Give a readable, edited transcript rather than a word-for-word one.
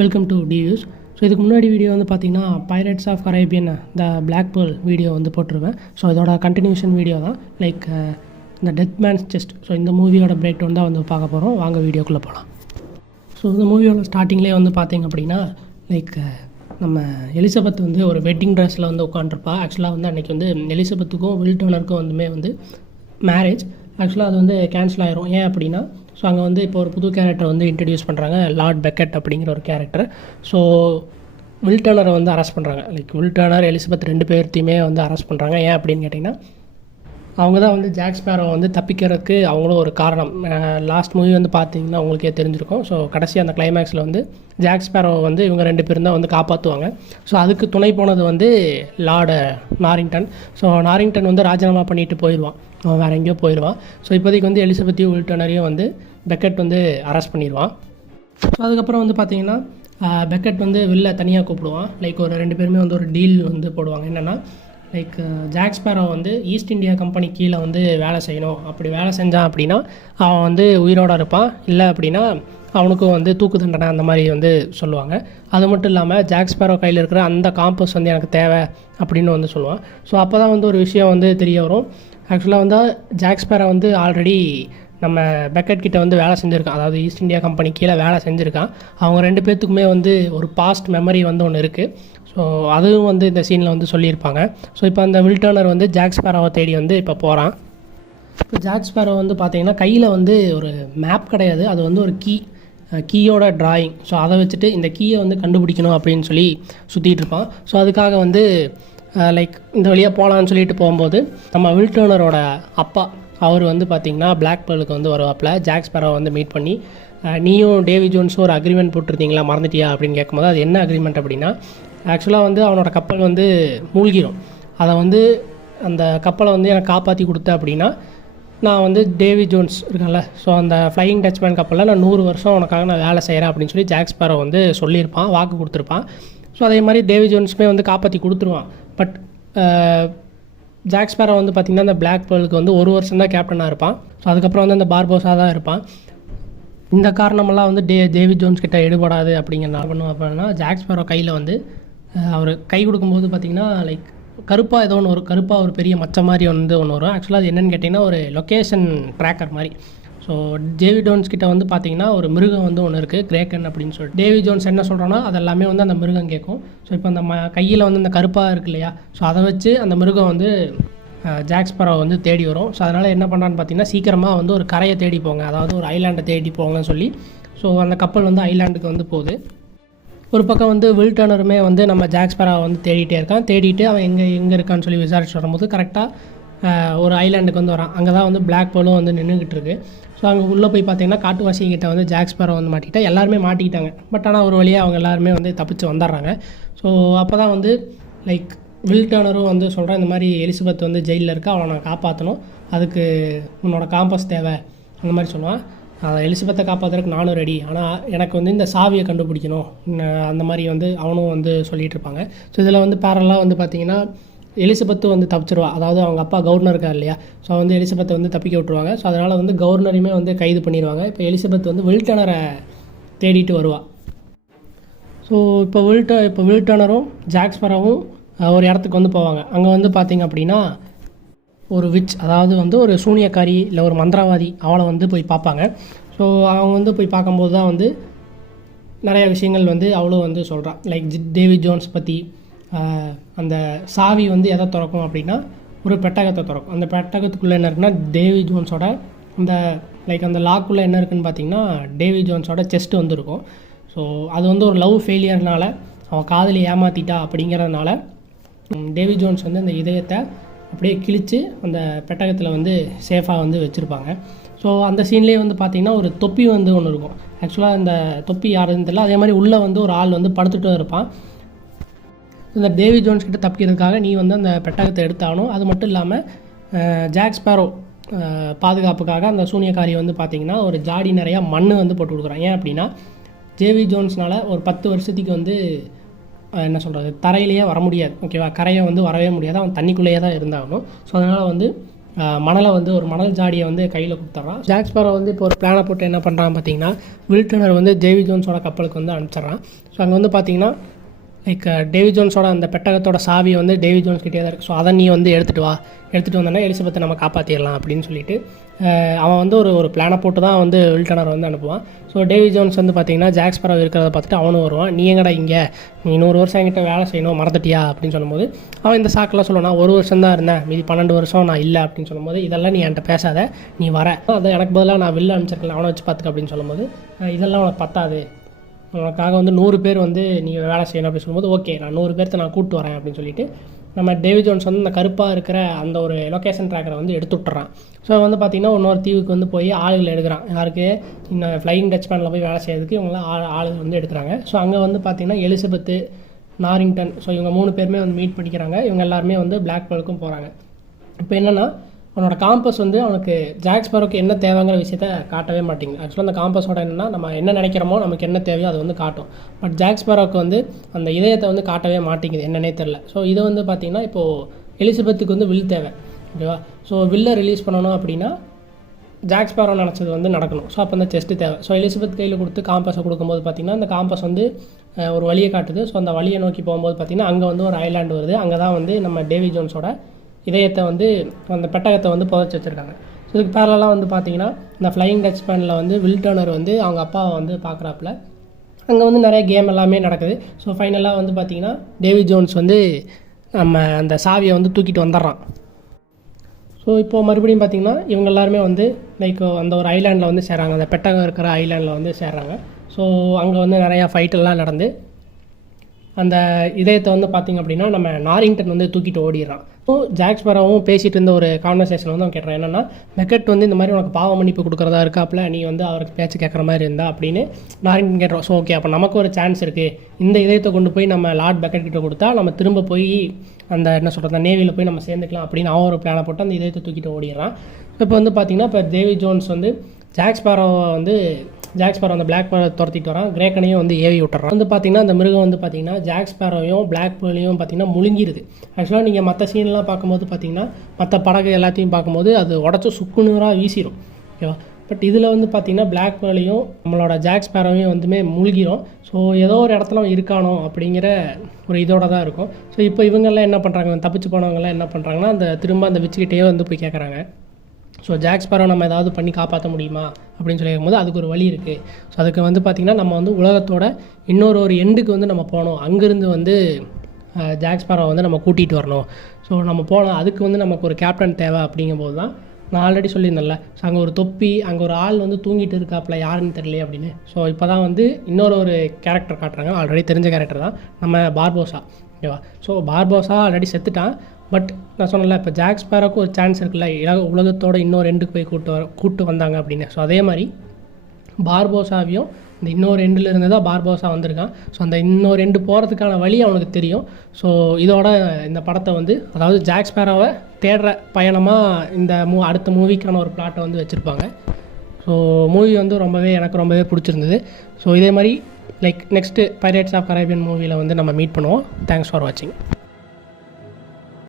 Welcome to டியூஸ். So இதுக்கு முன்னாடி video வந்து பார்த்திங்கன்னா pirates of Caribbean the black pearl video வந்து போட்டிருவேன். ஸோ இதோட கண்டினியூஷன் வீடியோ தான், லைக் இந்த டெத் மேன்ஸ் செஸ்ட். ஸோ இந்த மூவியோட பிரேக் டவுன் தான் வந்து பார்க்க போகிறோம். வாங்க வீடியோக்குள்ளே போகலாம். ஸோ இந்த மூவியோட ஸ்டார்டிங்லேயே வந்து பார்த்திங்க அப்படின்னா, லைக் நம்ம எலிசபெத் வந்து ஒரு வெட்டிங் ட்ரெஸ்ஸில் வந்து உட்காண்ட்ருப்பா. ஆக்சுவலாக வந்து அன்றைக்கி வந்து எலிசபெத்துக்கும் வில் டர்னருக்கும் வந்து மேரேஜ். ஆக்சுவலாக அது வந்து கேன்சல் ஆயிரும். ஏன் அப்படின்னா, ஸோ அங்கே வந்து இப்போ ஒரு புது கேரக்டர் வந்து இன்ட்ரடியூஸ் பண்ணுறாங்க, லார்ட் பெக்கெட் அப்படிங்கிற ஒரு கேரக்டர். ஸோ வில் டர்னரை வந்து அரெஸ்ட் பண்ணுறாங்க. லைக் வில் டர்னர், எலிசபெத் ரெண்டு பேர்த்தையுமே வந்து அரெஸ்ட் பண்ணுறாங்க. ஏன் அப்படின்னு கேட்டிங்கன்னா, அவங்க தான் வந்து ஜாக் ஸ்பேரோ வந்து தப்பிக்கிறதுக்கு அவங்களும் ஒரு காரணம். லாஸ்ட் மூவி வந்து பார்த்தீங்கன்னா உங்களுக்கே தெரிஞ்சிருக்கும். ஸோ கடைசி அந்த கிளைமேக்ஸில் வந்து ஜாக் ஸ்பேரோ வந்து இவங்க ரெண்டு பேரும் தான் வந்து காப்பாற்றுவாங்க. ஸோ அதுக்கு துணை போனது வந்து லார்டு நாரிங்டன். ஸோ நாரிங்டன் வந்து ராஜினாமா பண்ணிட்டு போயிடுவான், அவன் வேறு எங்கேயோ போயிடுவான். ஸோ இப்போதைக்கு வந்து எலிசபெத்தையும் வில் டர்னரையும் வந்து பெக்கெட் வந்து அரெஸ்ட் பண்ணிடுவான். ஸோ அதுக்கப்புறம் வந்து பார்த்திங்கன்னா பெக்கெட் வந்து வெளில தனியாக கூப்பிடுவான். லைக் ஒரு ரெண்டு பேருமே வந்து ஒரு டீல் வந்து போடுவாங்க. என்னென்னா, லைக் ஜாக் ஸ்பேரோ வந்து ஈஸ்ட் இந்தியா கம்பெனி கீழே வந்து வேலை செய்யணும். அப்படி வேலை செஞ்சான் அப்படின்னா அவன் வந்து உயிரோடு இருப்பான், இல்லை அப்படின்னா அவனுக்கும் வந்து தூக்கு தண்டனை அந்த மாதிரி வந்து சொல்லுவாங்க. அது மட்டும் இல்லாமல் ஜாக் ஸ்பேரோ கையில் இருக்கிற அந்த காம்பஸ் வந்து எனக்கு தேவை அப்படின்னு வந்து சொல்லுவான். ஸோ அப்போ தான் வந்து ஒரு விஷயம் வந்து தெரிய வரும். ஆக்சுவலாக வந்து ஜாக் ஸ்பேரோ வந்து ஆல்ரெடி நம்ம பெக்கெட் கிட்ட வந்து வேலை செஞ்சுருக்கான். அதாவது ஈஸ்ட் இந்தியா கம்பெனி கீழே வேலை செஞ்சுருக்கான். அவங்க ரெண்டு பேர்த்துக்குமே வந்து ஒரு பாஸ்ட் மெமரி வந்து ஒன்று இருக்குது. ஸோ அதுவும் வந்து இந்த சீனில் வந்து சொல்லியிருப்பாங்க. ஸோ இப்போ அந்த வில் டர்னர் வந்து ஜாக் ஸ்பேரோவை தேடி வந்து இப்போ போகிறான். இப்போ ஜாக் ஸ்பேரோ வந்து பார்த்திங்கன்னா கையில் வந்து ஒரு மேப் கிடையாது, அது வந்து ஒரு கீயோட ட்ராயிங். ஸோ அதை வச்சுட்டு இந்த கீயை வந்து கண்டுபிடிக்கணும் அப்படின்னு சொல்லி சுற்றிட்டு இருப்பான். ஸோ அதுக்காக வந்து லைக் இந்த வழியாக போகலான்னு சொல்லிட்டு போகும்போது நம்ம வில் டர்னரோட அப்பா அவர் வந்து பார்த்திங்கன்னா பிளாக் பேர்லுக்கு வந்து வருவாப்பில். ஜாக் ஸ்பேரோவை வந்து மீட் பண்ணி, நீயும் டேவி ஜோன்ஸும் ஒரு அக்ரிமெண்ட் போட்டிருந்தீங்களா, மறந்துட்டியா அப்படின்னு கேட்கும்போது, அது என்ன அக்ரிமெண்ட் அப்படின்னா, ஆக்சுவலாக வந்து அவனோட கப்பல் வந்து மூழ்கிடும். அதை வந்து அந்த கப்பலை வந்து எனக்கு காப்பாற்றி கொடுத்த அப்படின்னா நான் வந்து டேவி ஜோன்ஸ் இருக்கான்ல, ஸோ அந்த ஃப்ளையிங் டச்மேன் கப்பலில் நான் 100 வருஷம் உனக்காக நான் வேலை செய்கிறேன் அப்படின்னு சொல்லி ஜாக் ஸ்பேரோ வந்து சொல்லியிருப்பான், வாக்கு கொடுத்துருப்பான். ஸோ அதே மாதிரி டேவி ஜோன்ஸுமே வந்து காப்பாற்றி கொடுத்துருவான். பட் ஜாக் ஸ்பேரோ வந்து பார்த்திங்கன்னா அந்த பிளாக் பேர்லுக்கு வந்து 1 வருஷம் தான் கேப்டனாக இருப்பான். ஸோ அதுக்கப்புறம் வந்து அந்த பார்போஸாக தான் இருப்பான். இந்த காரணமெல்லாம் வந்து டேவி ஜோன்ஸ் கிட்ட எடுபடாது அப்படிங்கிறனால பண்ணுவோம். அப்படின்னா ஜாக் ஸ்பேரோ கையில் வந்து அவர் கை கொடுக்கும்போது பார்த்திங்கன்னா லைக் கருப்பாக ஏதோ ஒன்று ஒரு கருப்பாக ஒரு பெரிய மச்ச மாதிரி வந்து ஒன்று வரும். ஆக்சுவலாக அது என்னென்னு கேட்டிங்கன்னா ஒரு லொக்கேஷன் ட்ராக்கர் மாதிரி. ஸோ டேவி ஜோன்ஸ் கிட்ட வந்து பார்த்திங்கன்னா ஒரு மிருகம் வந்து ஒன்று இருக்குது, கிரேக்கன் அப்படின்னு சொல்லிட்டு. டேவி ஜோன்ஸ் என்ன சொல்கிறோன்னா அது எல்லாமே வந்து அந்த மிருகம் கேட்கும். ஸோ இப்போ அந்த கையில் வந்து அந்த கருப்பாக இருக்கு இல்லையா, ஸோ அதை வச்சு அந்த மிருகம் வந்து ஜாக் ஸ்பேரோ வந்து தேடி வரும். ஸோ அதனால் என்ன பண்ணுறான்னு பார்த்தீங்கன்னா, சீக்கிரமாக வந்து ஒரு கரையை தேடி போங்க, அதாவது ஒரு ஐலாண்டை தேடி போங்கன்னு சொல்லி. ஸோ அந்த கப்பல் வந்து ஐலாண்டுக்கு வந்து போகுது. ஒரு பக்கம் வந்து வில் டர்னருமே வந்து நம்ம ஜாக் ஸ்பேரோவை வந்து தேடிட்டே இருக்கான். தேடிட்டு அவன் எங்கே இருக்கான்னு சொல்லி விசாரிச்சு வரும்போது கரெக்டாக ஒரு ஐலாண்டுக்கு வந்து வரான். அங்கே தான் வந்து பிளாக் பேர்லும் வந்து நின்றுக்கிட்டு இருக்கு. ஸோ அங்கே உள்ளே போய் பார்த்தீங்கன்னா காட்டுவாசிங்கிட்ட வந்து ஜாக் ஸ்பேரோ வந்து மாட்டிக்கிட்டா, எல்லாருமே மாட்டிக்கிட்டாங்க. பட் ஆனால் ஒரு வழியாக அவங்க எல்லாருமே வந்து தப்பிச்சு வந்துடுறாங்க. ஸோ அப்போ தான் வந்து லைக் வில் டர்னரும் வந்து சொல்கிறேன், இந்த மாதிரி எலிசபெத் வந்து ஜெயிலில் இருக்கா, அவனை நான் காப்பாற்றணும், அதுக்கு உன்னோட காம்பஸ் தேவை அந்த மாதிரி சொல்லுவான். எலிசபெத்தை காப்பாற்றுறதுக்கு நானும் ரெடி, ஆனால் எனக்கு வந்து இந்த சாவியை கண்டுபிடிக்கணும் அந்த மாதிரி வந்து அவனும் வந்து சொல்லிகிட்டு இருப்பாங்க. ஸோ இதில் வந்து பேரலாக வந்து பார்த்திங்கன்னா எலிசபெத்தும் வந்து தப்பிச்சிருவா. அதாவது அவங்க அப்பா கவர்னர் இருக்கா இல்லையா, ஸோ வந்து எலிசபெத்தை வந்து தப்பிக்க விட்ருவாங்க. ஸோ அதனால் வந்து கவர்னரையுமே வந்து கைது பண்ணிடுவாங்க. இப்போ எலிசபெத் வந்து வில் டர்னரை தேடிட்டு வருவாள். ஸோ இப்போ வில் டர்னரும் ஜாக் ஸ்பேரோவும் ஒரு இடத்துக்கு வந்து போவாங்க. அங்கே வந்து பார்த்திங்க அப்படின்னா ஒரு விச், அதாவது வந்து ஒரு சூனியக்காரி இல்லை ஒரு மந்திரவாதி, அவளை வந்து போய் பார்ப்பாங்க. ஸோ அவங்க வந்து போய் பார்க்கும்போது தான் வந்து நிறைய விஷயங்கள் வந்து அவளும் வந்து சொல்கிறான். லைக் டேவி ஜோன்ஸ் பற்றி, அந்த சாவி வந்து எதை திறக்கும் அப்படின்னா ஒரு பெட்டகத்தை திறக்கும். அந்த பெட்டகத்துக்குள்ளே என்ன இருக்குன்னா டேவி ஜோன்ஸோட அந்த லைக் அந்த லாக்குள்ளே என்ன இருக்குதுன்னு பார்த்திங்கன்னா டேவி ஜோன்ஸோட செஸ்ட்டு வந்து இருக்கும். ஸோ அது வந்து ஒரு லவ் ஃபெயிலியர்னால் அவன் காதலி ஏமாற்றிட்டா அப்படிங்கிறதுனால டேவி ஜோன்ஸ் வந்து அந்த இதயத்தை அப்படியே கிழித்து அந்த பெட்டகத்தில் வந்து சேஃபாக வந்து வச்சுருப்பாங்க. ஸோ அந்த சீன்லேயே வந்து பார்த்திங்கன்னா ஒரு தொப்பி வந்து ஒன்று இருக்கும். ஆக்சுவலாக அந்த தொப்பி யாருன்னு தெரியல. அதே மாதிரி உள்ளே வந்து ஒரு ஆள் வந்து படுத்துகிட்டு இருப்பான். இந்த டேவி ஜோன்ஸ் கிட்ட தப்பிக்கிறதுக்காக நீ வந்து அந்த பெட்டகத்தை எடுத்தாகணும். அது மட்டும் இல்லாமல் ஜாக் ஸ்பேரோ பாதுகாப்புக்காக அந்த சூனியக்காரி வந்து பார்த்திங்கன்னா ஒரு ஜாடி நிறையா மண் வந்து போட்டு கொடுக்குறான். ஏன் அப்படின்னா டேவி ஜோன்ஸ்னால் ஒரு 10 வருஷத்துக்கு வந்து என்ன சொல்கிறது, தரையிலேயே வர முடியாது, ஓகேவா, கரையை வந்து வரவே முடியாது, அவன் தண்ணிக்குள்ளேயே தான் இருந்தாகணும். ஸோ அதனால் வந்து மணலை வந்து ஒரு மணல் ஜாடியை வந்து கையில் கொடுத்துட்றான். ஜாக் ஸ்பேரோ வந்து இப்போ ஒரு பிளானை போட்டு என்ன பண்ணுறான் பார்த்தீங்கன்னா, வில் டர்னர் வந்து டேவி ஜோன்ஸோட கப்பலுக்கு வந்து அனுப்பிச்சிட்றான். ஸோ அங்கே வந்து பார்த்தீங்கன்னா லைக் டேவி ஜோன்ஸோட அந்த பெட்டகத்தோட சாவி வந்து டேவி ஜோன்ஸ் கிட்டே தான் இருக்குது. ஸோ அதை நீ வந்து எடுத்துகிட்டு வந்தோன்னா எலிசபெத்தை நம்ம காப்பாற்றிடலாம் அப்படின்னு சொல்லிட்டு அவன் வந்து ஒரு பிளானை போட்டு தான் வந்து வில் டர்னர் வந்து அனுப்புவான். ஸோ டேவி ஜோன்ஸ் வந்து பார்த்தீங்கன்னா ஜாக் ஸ்பேரோ இருக்கிறத பார்த்துட்டு அவனும் வருவான். நீ எங்கடா இங்கே, நீ 100 வருஷம் என்கிட்ட வேலை செய்யணும் மறந்துட்டியா அப்படின்னு சொல்லும்போது அவன் இந்த சாக்கெல்லாம் சொல்லுவான், 1 வருஷம் தான் இருந்தேன், மீதி 12 வருஷம் நான் இல்லை அப்படின்னு சொல்லும்போது, இதெல்லாம் நீ என்கிட்ட பேசாத, நீ வர, அதை எனக்கு பதிலாக நான் வெளில அனுப்பிச்சிருக்கேன், அவனை வச்சு பார்த்துக்க அப்படின்னு சொல்லும்போது, இதெல்லாம் உனக்கு பத்தாது, உனக்காக வந்து 100 பேர் வந்து நீங்கள் வேலை செய்யணும் அப்படின்னு சொல்லும்போது, ஓகே நான் 100 பேர்த்த நான் கூப்பிட்டு வரேன் அப்படின்னு சொல்லிட்டு நம்ம டேவி ஜோன்ஸ் வந்து இந்த கருப்பாக இருக்கிற அந்த ஒரு லொக்கேஷன் ட்ராக்கரை வந்து எடுத்து விட்டுறான். ஸோ வந்து பார்த்திங்கன்னா இன்னொரு தீவுக்கு வந்து போய் ஆளுகளை எடுக்கிறான். யாருக்கு இந்த ஃப்ளையிங் டச்மேனில் போய் வேலை செய்யறதுக்கு இவங்களாம் ஆளுகள் வந்து எடுக்கிறாங்க. ஸோ அங்கே வந்து பார்த்திங்கன்னா எலிசபெத்து, நாரிங்டன், ஸோ இவங்க 3 பேருமே வந்து மீட் பண்ணிக்கிறாங்க. இவங்க எல்லாருமே வந்து பிளாக் பேர்லுக்கும் போகிறாங்க. இப்போ என்னென்னா அவனோட காம்பஸ் வந்து அவனுக்கு ஜாக் ஸ்பேரோக்கு என்ன தேவைங்கிற விஷயத்த காட்டவே மாட்டேங்குது. ஆக்சுவலாக அந்த காம்பஸோட என்னென்னா நம்ம என்ன நினைக்கிறோமோ நமக்கு என்ன தேவையோ அது வந்து காட்டும். பட் ஜாக் ஸ்பேரோக்கு வந்து அந்த இதயத்தை வந்து காட்டவே மாட்டேங்குது, என்னன்னே தெரில. ஸோ இது வந்து பார்த்திங்கன்னா இப்போது எலிசபெத்துக்கு வந்து வில் தேவை, ஓகேவா? ஸோ வில்லை ரிலீஸ் பண்ணணும் அப்படின்னா ஜாக் ஸ்பேரோ நினச்சது வந்து நடக்கணும். ஸோ அப்போ அந்த செஸ்ட்டு தேவை. ஸோ எலிசபெத் கையில் கொடுத்து காம்பஸை கொடுக்கும்போது பார்த்திங்கன்னா அந்த காம்பஸ் வந்து ஒரு வழியை காட்டுது. ஸோ அந்த வழியை நோக்கி போகும்போது பார்த்திங்கன்னா அங்கே வந்து ஒரு ஐலாண்டு வருது. அங்கே தான் வந்து நம்ம டேவி ஜோன்ஸோட இதயத்தை வந்து அந்த பெட்டகத்தை வந்து புதைச்சி வச்சுருக்காங்க. ஸோ இதுக்கு பேரலாம் வந்து பார்த்திங்கன்னா இந்த ஃப்ளையிங் டச்மேனில் வந்து வில் டர்னர் வந்து அவங்க அப்பாவை வந்து பார்க்குறாப்புல. அங்கே வந்து நிறைய கேம் எல்லாமே நடக்குது. ஸோ ஃபைனலாக வந்து பார்த்திங்கன்னா டேவி ஜோன்ஸ் வந்து நம்ம அந்த சாவியை வந்து தூக்கிட்டு வந்துடுறான். ஸோ இப்போது மறுபடியும் பார்த்திங்கன்னா இவங்க எல்லாருமே வந்து லைக் அந்த ஒரு ஐலாண்டில் வந்து சேர்றாங்க, அந்த பெட்டகம் இருக்கிற ஐலாண்டில் வந்து சேர்றாங்க. ஸோ அங்கே வந்து நிறையா ஃபைட்டெல்லாம் நடந்து அந்த இதயத்தை வந்து பார்த்திங்க அப்படின்னா நம்ம நாரிங்டன் வந்து தூக்கிட்டு ஓடிடுறான். ஸோ ஜாக் ஸ்பேரோவும் பேசிகிட்டு இருந்த ஒரு கான்வர்சேஷன் வந்து அவன் கேட்குறான், என்னென்னா பெக்கெட் வந்து இந்த மாதிரி உனக்கு பாவ மன்னிப்பு கொடுக்குறதா இருக்காப்புல, நீ வந்து அவருக்கு பேச்சு கேட்குற மாதிரி இருந்தா அப்படின்னு நாரிங்டன் கேட்டுறோம். ஸோ ஓகே, அப்போ நமக்கு ஒரு சான்ஸ் இருக்குது, இந்த இதயத்தை கொண்டு போய் நம்ம லார்ட் பெக்கெட் கிட்ட கொடுத்தா நம்ம திரும்ப போய் அந்த என்ன சொல்கிறது அந்த நேவியில் போய் நம்ம சேர்ந்துக்கலாம் அப்படின்னு அவன் ஒரு பிளானை போட்டு அந்த இதயத்தை தூக்கிட்டு ஓடிடுறான். இப்போ வந்து பார்த்திங்கன்னா இப்போ டேவி ஜோன்ஸ் வந்து ஜாக் ஸ்பேரோ அந்த பிளாக் பேர்லை துரத்திட்டு வரான். கிரேக்கனையும் வந்து ஏவி விட்டுறான். வந்து பார்த்திங்கன்னா அந்த மிருகம் வந்து பார்த்திங்கன்னா ஜாக் ஸ்பேரோவையும் பிளாக் பேர்லையும் பார்த்திங்கன்னா முழுங்கிடுது. ஆக்சுவலாக நீங்கள் மற்ற சீன்லாம் பார்க்கும்போது பார்த்திங்கன்னா மற்ற படகு எல்லாத்தையும் பார்க்கும்போது அது உடச்சி சுக்குநூறாக வீசிடும், ஓகேவா? பட் இதில் வந்து பார்த்திங்கன்னா பிளாக் பேர்லையும் நம்மளோட ஜாக் ஸ்பேரோவையும் வந்துமே முழுகிடும். ஸோ ஏதோ ஒரு இடத்துல இருக்கானோ அப்படிங்கிற ஒரு இதோட தான் இருக்கும். ஸோ இப்போ இவங்கெல்லாம் என்ன பண்ணுறாங்க, தப்பிச்சு போனவங்கெல்லாம் என்ன பண்ணுறாங்கன்னா அந்த திரும்ப அந்த விச்சுக்கிட்டே வந்து போய் கேட்குறாங்க, ஸோ ஜாக் ஸ்பேரோ நம்ம ஏதாவது பண்ணி காப்பாற்ற முடியுமா அப்படின்னு சொல்லி கேட்கும்போது அதுக்கு ஒரு வழி இருக்குது. ஸோ அதுக்கு வந்து பார்த்திங்கன்னா நம்ம வந்து உலகத்தோட ஒரு எண்டுக்கு வந்து நம்ம போகணும், அங்கேருந்து வந்து ஜாக் ஸ்பேரோ வந்து நம்ம கூட்டிகிட்டு வரணும். ஸோ நம்ம போனோம், அதுக்கு வந்து நமக்கு ஒரு கேப்டன் தேவை. அப்படிங்கும்போது தான் நான் ஆல்ரெடி சொல்லியிருந்தேன்ல, ஸோ அங்கே ஒரு தொப்பி, அங்கே ஒரு ஆள் வந்து தூங்கிட்டு இருக்காப்புல, யாருன்னு தெரியலையே அப்படின்னு. ஸோ இப்போ தான் வந்து ஒரு கேரக்டர் காட்டுறாங்க, ஆல்ரெடி தெரிஞ்ச கேரக்டர் தான், நம்ம பார்போசா, ஓகேவா? ஸோ பார்போசா ஆல்ரெடி செத்துட்டான். பட் நான் சொன்னல இப்போ ஜாக் ஸ்பேரோக்கு ஒரு சான்ஸ் இருக்குல்ல, உலகத்தோட இன்னொரு எண்டுக்கு போய் கூப்பிட்டு வந்தாங்க அப்படின்னு. ஸோ அதே மாதிரி பார்போசாவையும் இந்த இன்னொரு எண்டில் இருந்து தான் பார்போசா வந்திருக்கான். ஸோ அந்த இன்னொரு எண்டு போகிறதுக்கான வழி அவனுக்கு தெரியும். ஸோ இதோட இந்த படத்தை வந்து அதாவது ஜாக் ஸ்பேரோவை தேடுற பயணமாக இந்த அடுத்த மூவிக்கான ஒரு பிளாட்டை வந்து வச்சுருப்பாங்க. ஸோ மூவி வந்து எனக்கு ரொம்பவே பிடிச்சிருந்தது. ஸோ இதே மாதிரி like next pirates of Caribbean மூவியில் வந்து நம்ம மீட் பண்ணுவோம். தேங்க்ஸ் ஃபார் வாட்சிங்.